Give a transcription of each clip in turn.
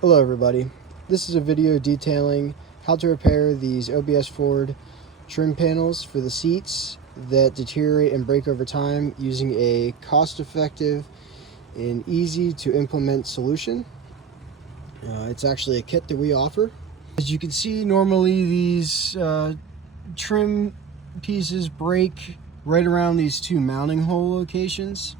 Hello everybody, this is a video detailing how to repair these OBS Ford trim panels for the seats that deteriorate and break over time using a cost-effective and easy to implement solution. It's actually a kit that we offer. As you can see, normally these trim pieces break right around these two mounting hole locations.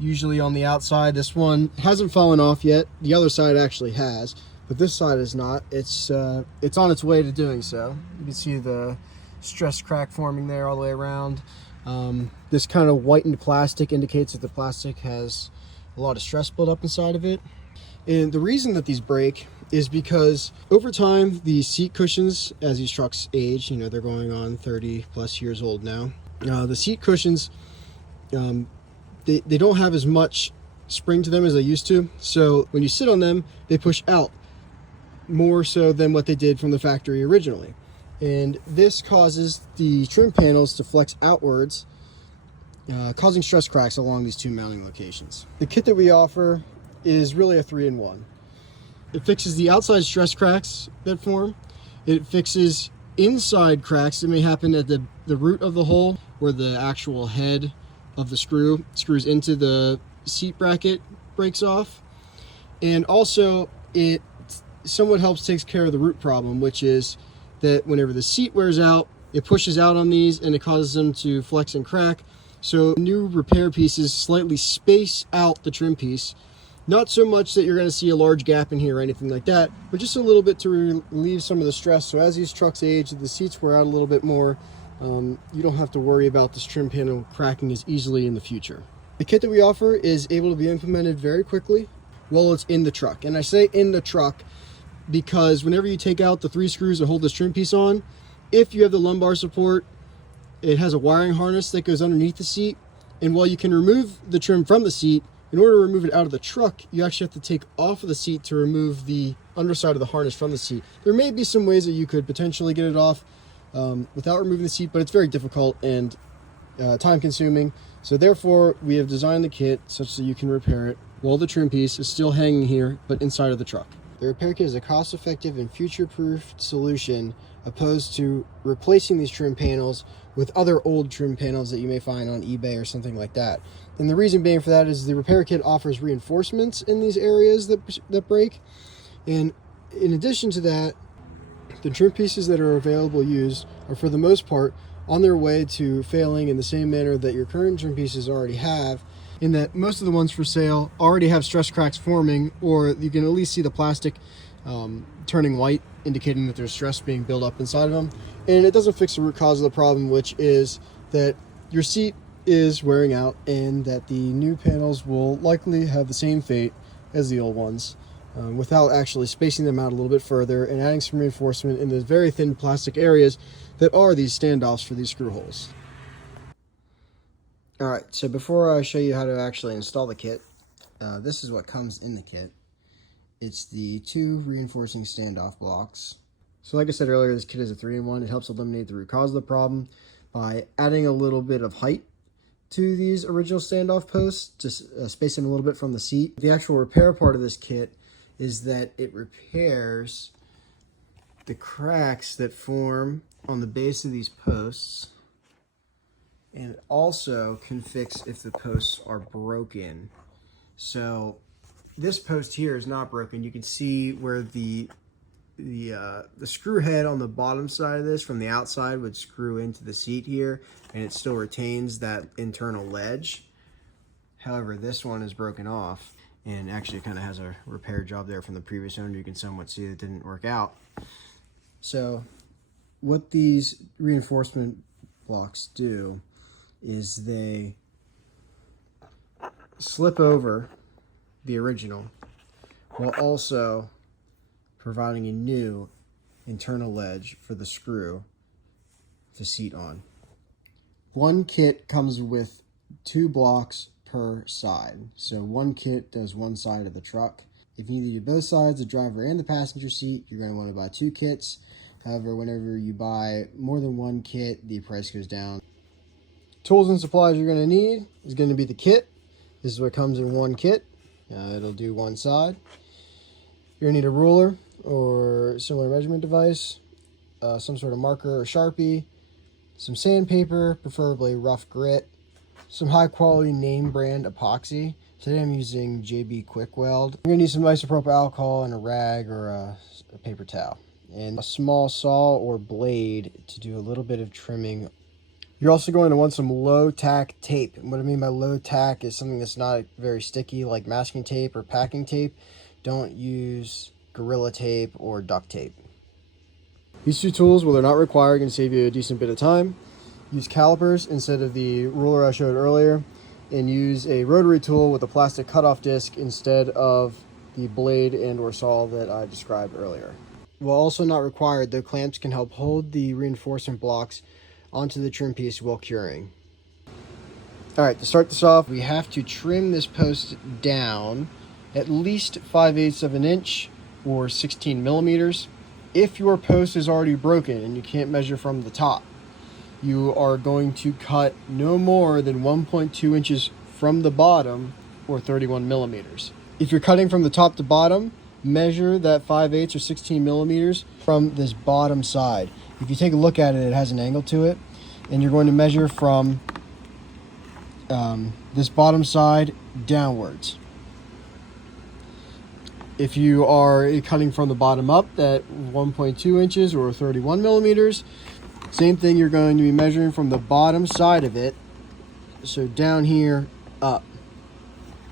Usually on the outside. This one hasn't fallen off yet. The other side actually has, but this side is not. It's on its way to doing so. You can see the stress crack forming there all the way around. This kind of whitened plastic indicates that the plastic has a lot of stress built up inside of it. And the reason that these break is because over time, the seat cushions, as these trucks age, they're going on 30 plus years old now. The seat cushions, they don't have as much spring to them as they used to. So when you sit on them, they push out more so than what they did from the factory originally. And this causes the trim panels to flex outwards, causing stress cracks along these two mounting locations. The kit that we offer is really a 3-in-1. It fixes the outside stress cracks that form. It fixes inside cracks that may happen at the root of the hole where the actual head of the screws into the seat bracket breaks off. And also it somewhat helps takes care of the root problem, which is that whenever the seat wears out, it pushes out on these and it causes them to flex and crack. So new repair pieces slightly space out the trim piece. Not so much that you're going to see a large gap in here or anything like that, but just a little bit to relieve some of the stress. So as these trucks age, the seats wear out a little bit more. You don't have to worry about this trim panel cracking as easily in the future. The kit that we offer is able to be implemented very quickly while it's in the truck. And I say in the truck because whenever you take out the 3 screws that hold this trim piece on, if you have the lumbar support, it has a wiring harness that goes underneath the seat. And while you can remove the trim from the seat, in order to remove it out of the truck, you actually have to take off of the seat to remove the underside of the harness from the seat. There may be some ways that you could potentially get it off without removing the seat, but it's very difficult and time consuming. So therefore, we have designed the kit such that you can repair it while the trim piece is still hanging here, but inside of the truck. The repair kit is a cost-effective and future-proof solution opposed to replacing these trim panels with other old trim panels that you may find on eBay or something like that. And the reason being for that is the repair kit offers reinforcements in these areas that break. And in addition to that, the trim pieces that are available used are for the most part on their way to failing in the same manner that your current trim pieces already have, in that most of the ones for sale already have stress cracks forming, or you can at least see the plastic turning white, indicating that there's stress being built up inside of them. And it doesn't fix the root cause of the problem, which is that your seat is wearing out and that the new panels will likely have the same fate as the old ones, without actually spacing them out a little bit further and adding some reinforcement in the very thin plastic areas that are these standoffs for these screw holes. Alright, so before I show you how to actually install the kit, this is what comes in the kit. It's the 2 reinforcing standoff blocks. So like I said earlier, this kit is a 3-in-1. It helps eliminate the root cause of the problem by adding a little bit of height to these original standoff posts, just space them a little bit from the seat. The actual repair part of this kit is that it repairs the cracks that form on the base of these posts, and it also can fix if the posts are broken. So this post here is not broken. You can see where the screw head on the bottom side of this from the outside would screw into the seat here, and it still retains that internal ledge. However, this one is broken off, and actually kind of has a repair job there from the previous owner. You can somewhat see it didn't work out. So what these reinforcement blocks do is they slip over the original while also providing a new internal ledge for the screw to seat on. One kit comes with 2 blocks per side. So one kit does one side of the truck. If you need to do both sides, the driver and the passenger seat, you're going to want to buy 2 kits. However, whenever you buy more than 1 kit, the price goes down. Tools and supplies you're going to need is going to be the kit. This is what comes in one kit. It'll do one side. You're gonna need a ruler or similar measurement device, some sort of marker or Sharpie, some sandpaper, preferably rough grit, some high quality name brand epoxy. Today I'm using JB Quick Weld. You're gonna need some isopropyl alcohol and a rag or a paper towel, and a small saw or blade to do a little bit of trimming. You're also going to want some low tack tape. And what I mean by low tack is something that's not very sticky, like masking tape or packing tape. Don't use Gorilla Tape or duct tape. These two tools, while they're not required, are going to save you a decent bit of time. Use calipers instead of the ruler I showed earlier, and use a rotary tool with a plastic cutoff disc instead of the blade and or saw that I described earlier. While also not required, the clamps can help hold the reinforcement blocks onto the trim piece while curing. Alright, to start this off, we have to trim this post down at least 5/8 of an inch or 16 millimeters. If your post is already broken and you can't measure from the top, you are going to cut no more than 1.2 inches from the bottom or 31 millimeters. If you're cutting from the top to bottom, measure that 5/8 or 16 millimeters from this bottom side. If you take a look at it, it has an angle to it, and you're going to measure from this bottom side downwards. If you are cutting from the bottom up, that 1.2 inches or 31 millimeters, same thing, you're going to be measuring from the bottom side of it, so down here, up.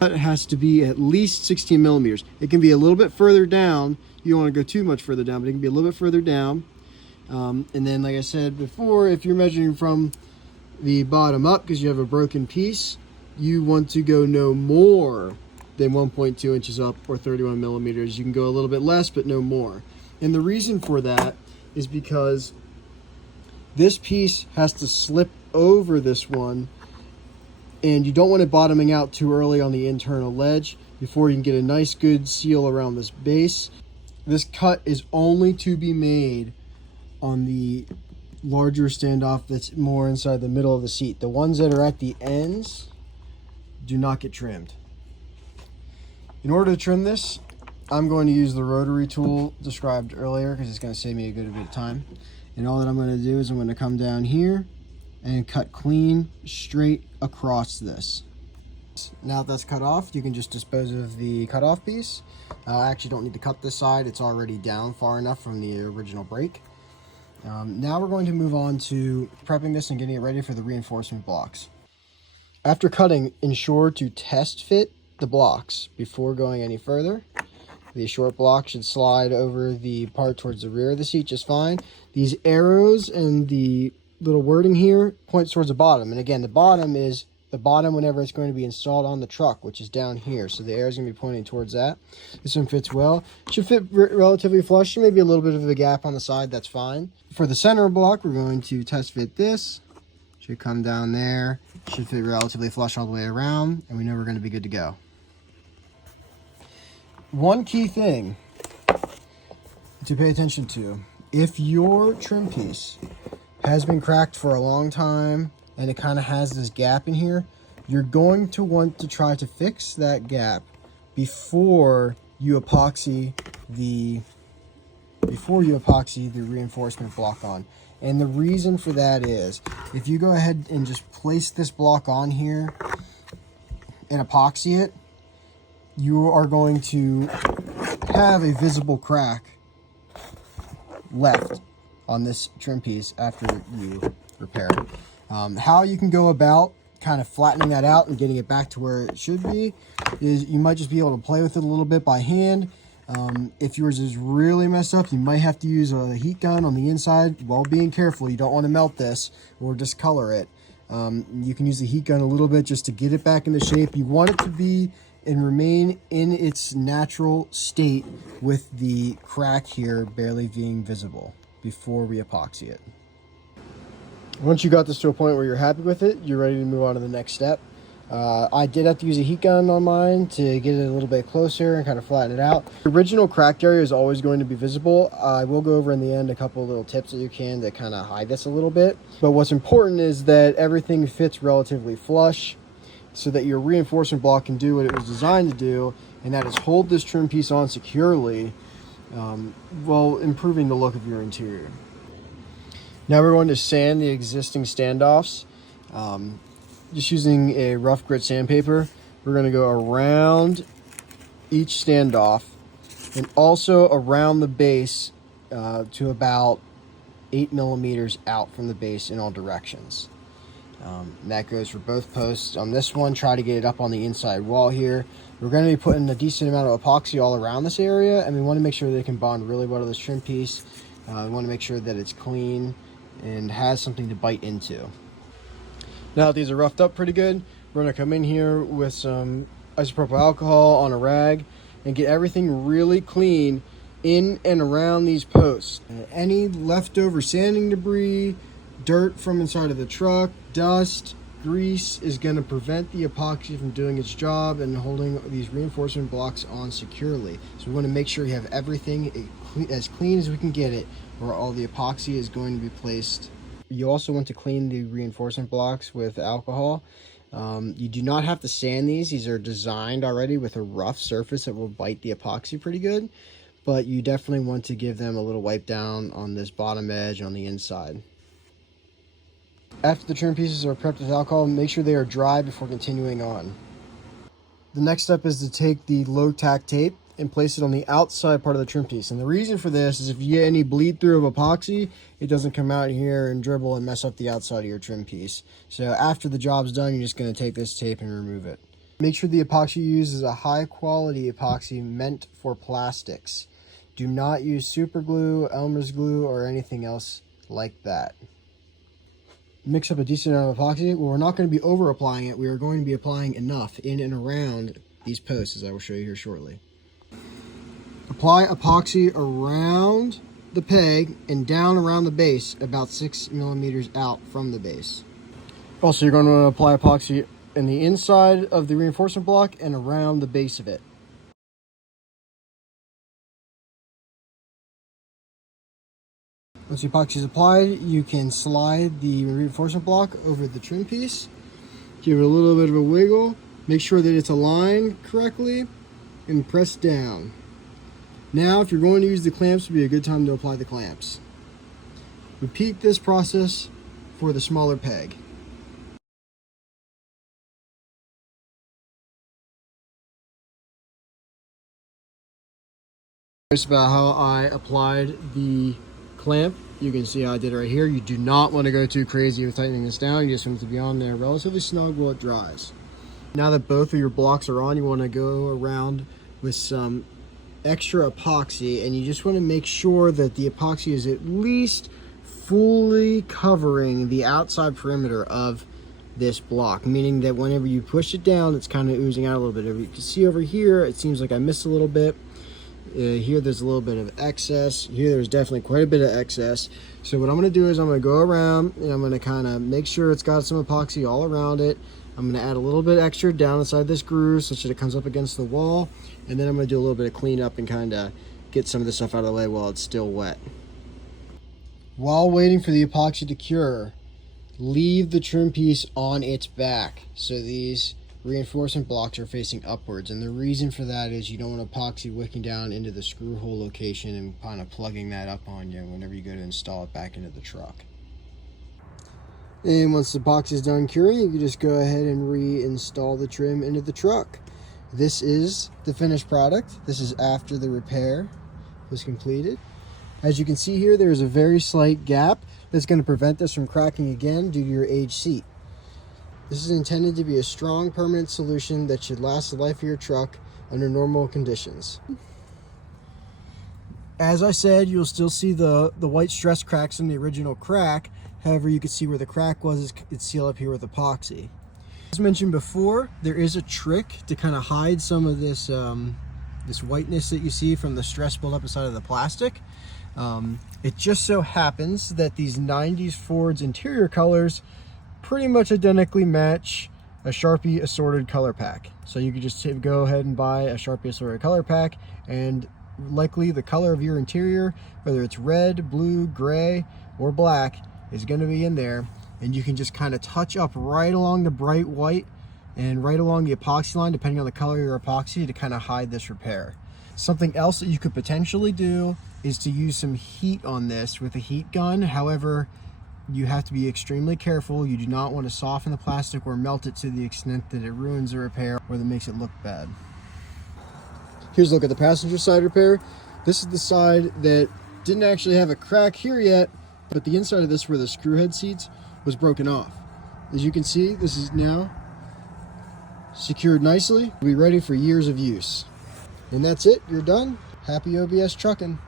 It has to be at least 16 millimeters. It can be a little bit further down. You don't want to go too much further down, but it can be a little bit further down. And then, like I said before, if you're measuring from the bottom up because you have a broken piece, you want to go no more than 1.2 inches up or 31 millimeters. You can go a little bit less, but no more. And the reason for that is because this piece has to slip over this one, and you don't want it bottoming out too early on the internal ledge before you can get a nice good seal around this base. This cut is only to be made on the larger standoff that's more inside the middle of the seat. The ones that are at the ends do not get trimmed. In order to trim this, I'm going to use the rotary tool described earlier because it's going to save me a good bit of time. And all that I'm going to do is I'm going to come down here and cut clean straight across this. Now that that's cut off, you can just dispose of the cutoff piece. I actually don't need to cut this side. It's already down far enough from the original break. Now we're going to move on to prepping this and getting it ready for the reinforcement blocks. After cutting, ensure to test fit the blocks before going any further. The short block should slide over the part towards the rear of the seat just fine. These arrows and the little wording here points towards the bottom. And again, the bottom is the bottom whenever it's going to be installed on the truck, which is down here. So the arrow is going to be pointing towards that. This one fits well. Should fit relatively flush. Maybe a little bit of a gap on the side. That's fine. For the center block, we're going to test fit this. Should come down there. Should fit relatively flush all the way around. And we know we're going to be good to go. One key thing to pay attention to: if your trim piece has been cracked for a long time and it kind of has this gap in here, you're going to want to try to fix that gap before you epoxy the reinforcement block on. And the reason for that is, if you go ahead and just place this block on here and epoxy it, you are going to have a visible crack left on this trim piece after you repair it. How you can go about kind of flattening that out and getting it back to where it should be is you might just be able to play with it a little bit by hand. If yours is really messed up, you might have to use a heat gun on the inside while being careful. You don't want to melt this or discolor it. You can use the heat gun a little bit just to get it back into shape. You want it to be and remain in its natural state with the crack here barely being visible before we epoxy it. Once you got this to a point where you're happy with it, you're ready to move on to the next step. I did have to use a heat gun on mine to get it a little bit closer and kind of flatten it out. The original cracked area is always going to be visible. I will go over in the end a couple of little tips that you can to kind of hide this a little bit. But what's important is that everything fits relatively flush so that your reinforcement block can do what it was designed to do and that is hold this trim piece on securely while improving the look of your interior. Now we're going to sand the existing standoffs. Just using a rough grit sandpaper, we're going to go around each standoff and also around the base to about 8 millimeters out from the base in all directions. And that goes for both posts. On this one, try to get it up on the inside wall here. We're going to be putting a decent amount of epoxy all around this area, and we want to make sure that it can bond really well to this trim piece. We want to make sure that it's clean and has something to bite into. Now that these are roughed up pretty good, we're going to come in here with some isopropyl alcohol on a rag and get everything really clean in and around these posts. Any leftover sanding debris, dirt from inside of the truck, dust, grease is going to prevent the epoxy from doing its job and holding these reinforcement blocks on securely. So we want to make sure you have everything as clean as we can get it, where all the epoxy is going to be placed. You also want to clean the reinforcement blocks with alcohol. You do not have to sand these. These are designed already with a rough surface that will bite the epoxy pretty good, but you definitely want to give them a little wipe down on this bottom edge on the inside. After the trim pieces are prepped with alcohol, make sure they are dry before continuing on. The next step is to take the low tack tape and place it on the outside part of the trim piece. And the reason for this is if you get any bleed through of epoxy, it doesn't come out here and dribble and mess up the outside of your trim piece. So after the job's done, you're just going to take this tape and remove it. Make sure the epoxy you use is a high quality epoxy meant for plastics. Do not use super glue, Elmer's glue, or anything else like that. Mix up a decent amount of epoxy. Well, we're not going to be over applying it. We are going to be applying enough in and around these posts, as I will show you here shortly. Apply epoxy around the peg and down around the base about 6 millimeters out from the base. Also, you're going to apply epoxy in the inside of the reinforcement block and around the base of it. Once the epoxy is applied, you can slide the reinforcement block over the trim piece. Give it a little bit of a wiggle. Make sure that it's aligned correctly and press down. Now, if you're going to use the clamps, would be a good time to apply the clamps. Repeat this process for the smaller peg. Here's about how I applied the clamp. You can see how I did it right here. You do not want to go too crazy with tightening this down. You just want it to be on there relatively snug while it dries. Now that both of your blocks are on, you want to go around with some extra epoxy, and you just want to make sure that the epoxy is at least fully covering the outside perimeter of this block, meaning that whenever you push it down, it's kind of oozing out a little bit. You can see over here, it seems like I missed a little bit. Here there's a little bit of excess. Here there's definitely quite a bit of excess. So what I'm going to do is I'm going to go around and I'm going to kind of make sure it's got some epoxy all around it. I'm going to add a little bit extra down inside this groove such that it comes up against the wall, and then I'm going to do a little bit of cleanup and kind of get some of this stuff out of the way while it's still wet. While waiting for the epoxy to cure, leave the trim piece on its back so these reinforcement blocks are facing upwards, and the reason for that is you don't want epoxy wicking down into the screw hole location and kind of plugging that up on you whenever you go to install it back into the truck. And once the epoxy is done curing, you can just go ahead and reinstall the trim into the truck. This is the finished product. This is after the repair was completed. As you can see here, there is a very slight gap that's going to prevent this from cracking again due to your aged seat. This is intended to be a strong, permanent solution that should last the life of your truck under normal conditions. As I said, you'll still see the white stress cracks in the original crack. However, you can see where the crack was, it's sealed up here with epoxy. As mentioned before, there is a trick to kind of hide some of this this whiteness that you see from the stress buildup inside of the plastic. It just so happens that these 90s Ford's interior colors pretty much identically match a Sharpie assorted color pack. So you could just go ahead and buy a Sharpie assorted color pack, and likely the color of your interior, whether it's red, blue, gray, or black, is going to be in there, and you can just kind of touch up right along the bright white and right along the epoxy line, depending on the color of your epoxy, to kind of hide this repair. Something else that you could potentially do is to use some heat on this with a heat gun. However, you have to be extremely careful. You do not want to soften the plastic or melt it to the extent that it ruins the repair or that makes it look bad. Here's a look at the passenger side repair. This is the side that didn't actually have a crack here yet, but the inside of this where the screw head seats was broken off. As you can see, this is now secured nicely. We'll be ready for years of use. And that's it, you're done. Happy OBS trucking.